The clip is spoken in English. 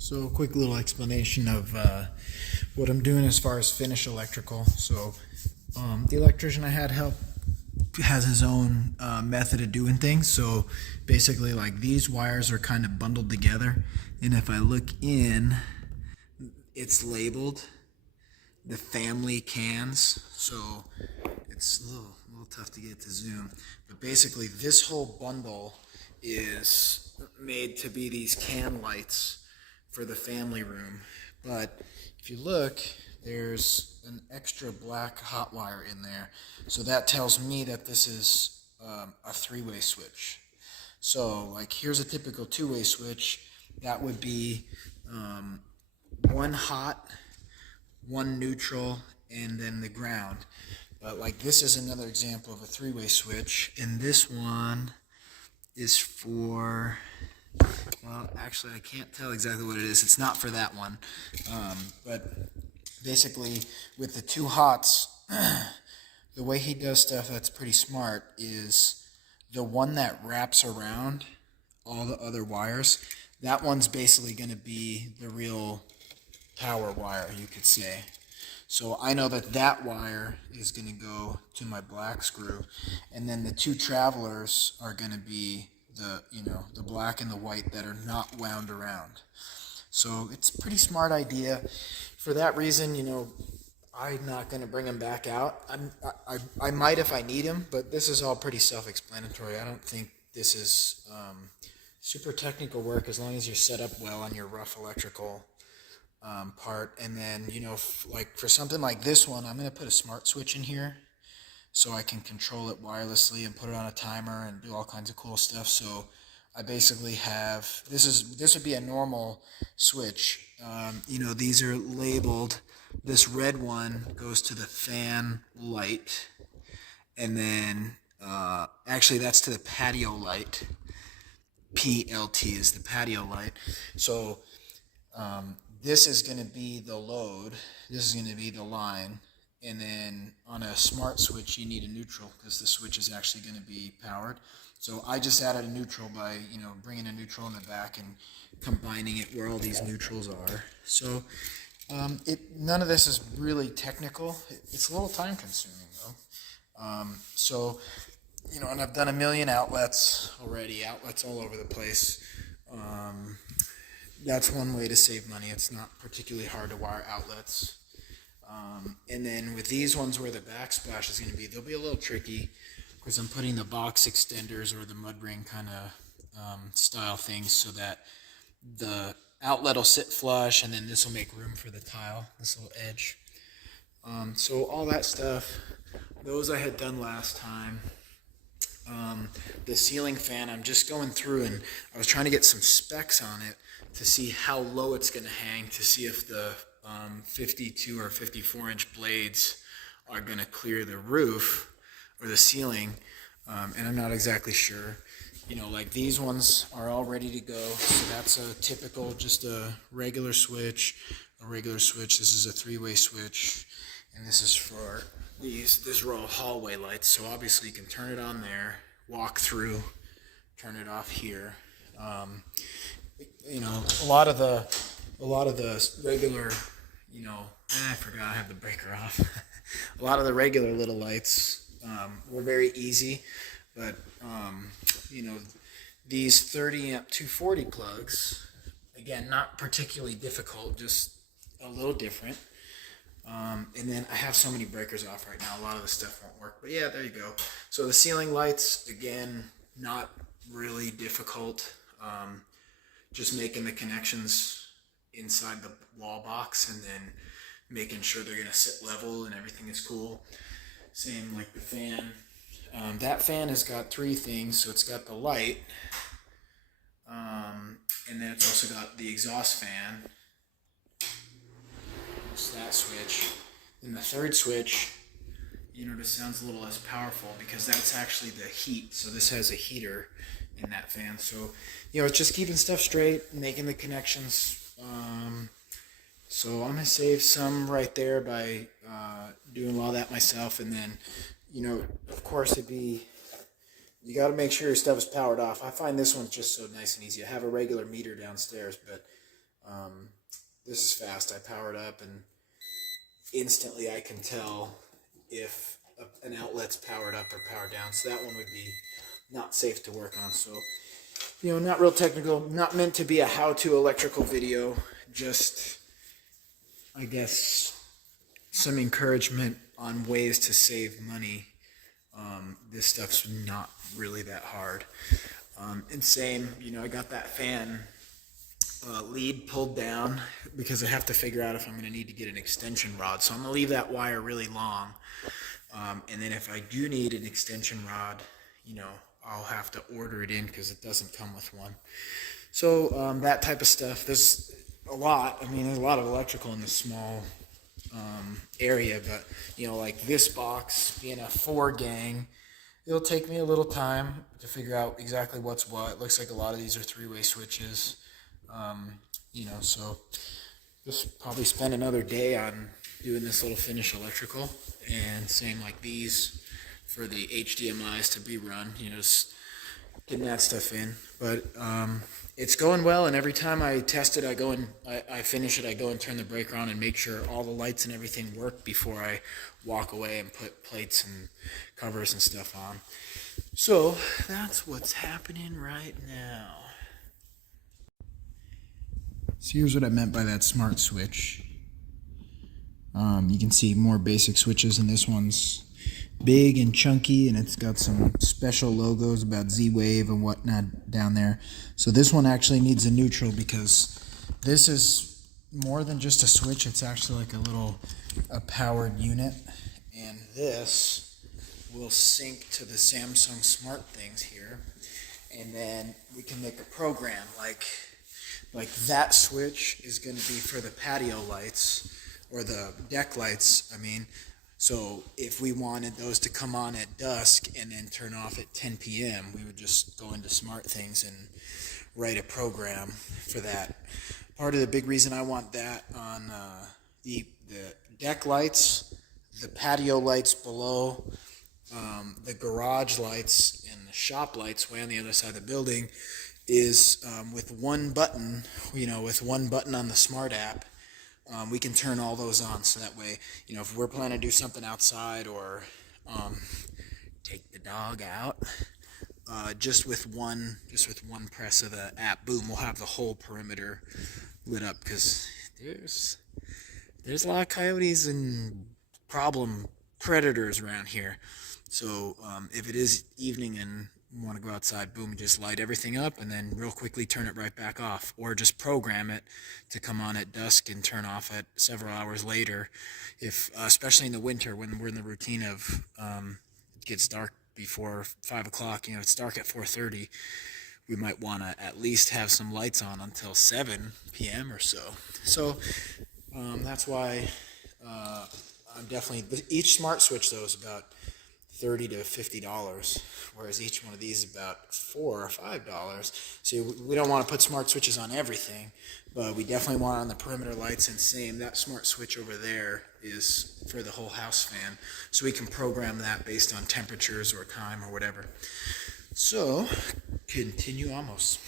So, a quick little explanation of what I'm doing as far as finish electrical. So, the electrician I had help has his own method of doing things. So, basically, like these wires are kind of bundled together, and if I look in, it's labeled the family cans. So, it's a little tough to get to zoom, but basically, this whole bundle is made to be these can lights for the family room. But if you look, there's an extra black hot wire in there. So that tells me that this is a three-way switch. So, like, here's a typical two-way switch. That would be one hot, one neutral, and then the ground. But, like, this is another example of a three-way switch. And this one is for, well, actually, I can't tell exactly what it is. It's not for that one. But basically, with the two hots, the way he does stuff that's pretty smart is the one that wraps around all the other wires, that one's basically going to be the real power wire, you could say. So I know that that wire is going to go to my black screw, and then the two travelers are going to be the black and the white that are not wound around. So it's a pretty smart idea. For that reason, I'm not going to bring them back out. I might if I need them, but this is all pretty self-explanatory. I don't think this is super technical work as long as you're set up well on your rough electrical part. And then, like for something like this one, I'm going to put a smart switch in here so I can control it wirelessly and put it on a timer and do all kinds of cool stuff. So I basically have, this would be a normal switch. These are labeled. This red one goes to the fan light, and then actually that's to the patio light. PLT is the patio light. So this is going to be the load. This is going to be the line. And then on a smart switch, you need a neutral because the switch is actually going to be powered. So I just added a neutral by, bringing a neutral in the back and combining it where all these neutrals are. So none of this is really technical. It's a little time consuming though. And I've done a million outlets already, outlets all over the place. That's one way to save money. It's not particularly hard to wire outlets. And then with these ones where the backsplash is going to be, they'll be a little tricky because I'm putting the box extenders or the mud ring kind of style things so that the outlet will sit flush, and then this will make room for the tile, this little edge. So all that stuff, those I had done last time. The ceiling fan, I'm just going through and I was trying to get some specs on it to see how low it's going to hang, to see if the 52 or 54 inch blades are going to clear the roof or the ceiling, and I'm not exactly sure. Like these ones are all ready to go, so that's a typical, just a regular switch. This is a three-way switch, and this is for these are all hallway lights, so obviously you can turn it on there, walk through, turn it off here. A lot of the regular, I forgot I have the breaker off. A lot of the regular little lights were very easy, but these 30 amp 240 plugs, again, not particularly difficult, just a little different. And then I have so many breakers off right now, a lot of the stuff won't work, but yeah, there you go. So the ceiling lights, again, not really difficult. Just making the connections inside the wall box and then making sure they're going to sit level and everything is cool. Same like the fan. That fan has got three things. So it's got the light, and then it's also got the exhaust fan. It's that switch. Then the third switch, just sounds a little less powerful because that's actually the heat. So this has a heater in that fan. So, it's just keeping stuff straight, making the connections. So I'm going to save some right there by doing all that myself. And then, of course, you got to make sure your stuff is powered off. I find this one's just so nice and easy. I have a regular meter downstairs, but This is fast. I power it up and instantly I can tell if an outlet's powered up or powered down. So that one would be not safe to work on. So, not real technical, not meant to be a how-to electrical video, just, I guess, some encouragement on ways to save money. This stuff's not really that hard. And same, I got that fan lead pulled down because I have to figure out if I'm going to need to get an extension rod. So I'm going to leave that wire really long. And then if I do need an extension rod, I'll have to order it in because it doesn't come with one. So that type of stuff, there's a lot. There's a lot of electrical in this small area, but like this box being a 4-gang, it'll take me a little time to figure out exactly what's what. It looks like a lot of these are 3-way switches. So just probably spend another day on doing this little finish electrical, and same like these for the HDMIs to be run, just getting that stuff in. But it's going well, and every time I test it, I finish it, I go and turn the breaker on and make sure all the lights and everything work before I walk away and put plates and covers and stuff on. So that's what's happening right now. So here's what I meant by that smart switch. You can see more basic switches, and this one's big and chunky, and it's got some special logos about Z-Wave and whatnot down there. So this one actually needs a neutral because this is more than just a switch. It's actually like a powered unit, and this will sync to the Samsung Smart Things here, and then we can make a program like that switch is going to be for the patio lights or the deck lights. So if we wanted those to come on at dusk and then turn off at 10 p.m., we would just go into Smart Things and write a program for that. Part of the big reason I want that on the deck lights, the patio lights below, the garage lights, and the shop lights way on the other side of the building is with one button, on the Smart app, we can turn all those on. So that way, if we're planning to do something outside or take the dog out, just with one press of the app, boom, we'll have the whole perimeter lit up, because there's a lot of coyotes and problem predators around here. So if it is evening and want to go outside, boom, just light everything up and then real quickly turn it right back off, or just program it to come on at dusk and turn off at several hours later, if especially in the winter when we're in the routine of it gets dark before 5 o'clock. It's dark at 4:30. We might want to at least have some lights on until 7 p.m. or so. So that's why I'm definitely, each smart switch though is about $30 to $50, whereas each one of these is about $4 or $5. So we don't want to put smart switches on everything, but we definitely want it on the perimeter lights. And same, that smart switch over there is for the whole house fan, so we can program that based on temperatures or time or whatever. So continue, Amos.